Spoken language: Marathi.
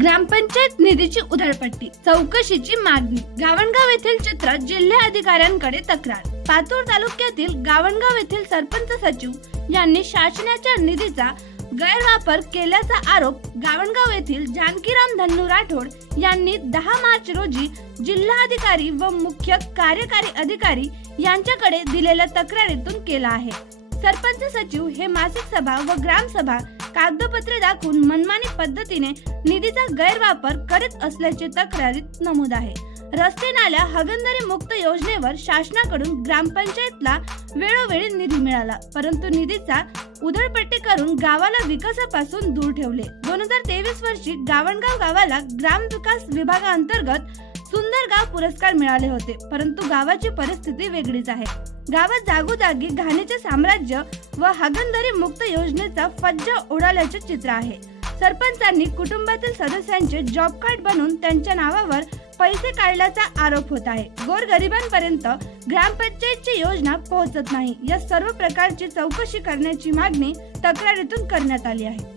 ग्रामपंचायत निधीची उधळपट्टी चौकशीची मागणी. गावणगाव येथील चित्र जिल्हा अधिकाऱ्यांकडे तक्रार. पातूर तालुक्यातील गावणगाव येथील सरपंच सचिव यांनी शासनाच्या निधीचा गैरवापर केल्याचा आरोप गावणगाव येथील जानकीराम धन्नू राठोड यांनी दहा मार्च रोजी जिल्हाधिकारी व मुख्य कार्यकारी अधिकारी यांच्याकडे दिलेल्या तक्रारीतून केला आहे. सरपंच सचिव हे मासिक सभा व ग्रामसभा कागदपत्रे दाखवून मनमानी पद्धतीने निधीचा गैरवापर करीत असल्याचे तक्रारीत नमूद आहे. रस्ते नाल्या हगंदरी मुक्त योजनेवर शासनाकडून ग्रामपंचायतला वेळोवेळी निधी मिळाला परंतु निधीचा उधळपट्टी करून गावाला विकासापासून दूर ठेवले. दोन हजार तेवीस वर्षी गावणगाव गावाला ग्राम विकास विभागाअंतर्गत सुंदर गाव पुरस्कार मिळाले होते परंतु गावाची परिस्थिती वेगळीच आहे. गावात जागोजागी घाणीचे साम्राज्य व हागणदारी मुक्त योजनेचा फज्ज उडाल्याचे चित्र आहे. सरपंचांनी कुटुंबातील सदस्यांचे जॉब कार्ड बनवून त्यांच्या नावावर पैसे काढल्याचा आरोप होत आहे. गोरगरिबांपर्यंत ग्रामपंचायतची योजना पोहोचत नाही. या सर्व प्रकारची चौकशी करण्याची मागणी तक्रारीतून करण्यात आली आहे.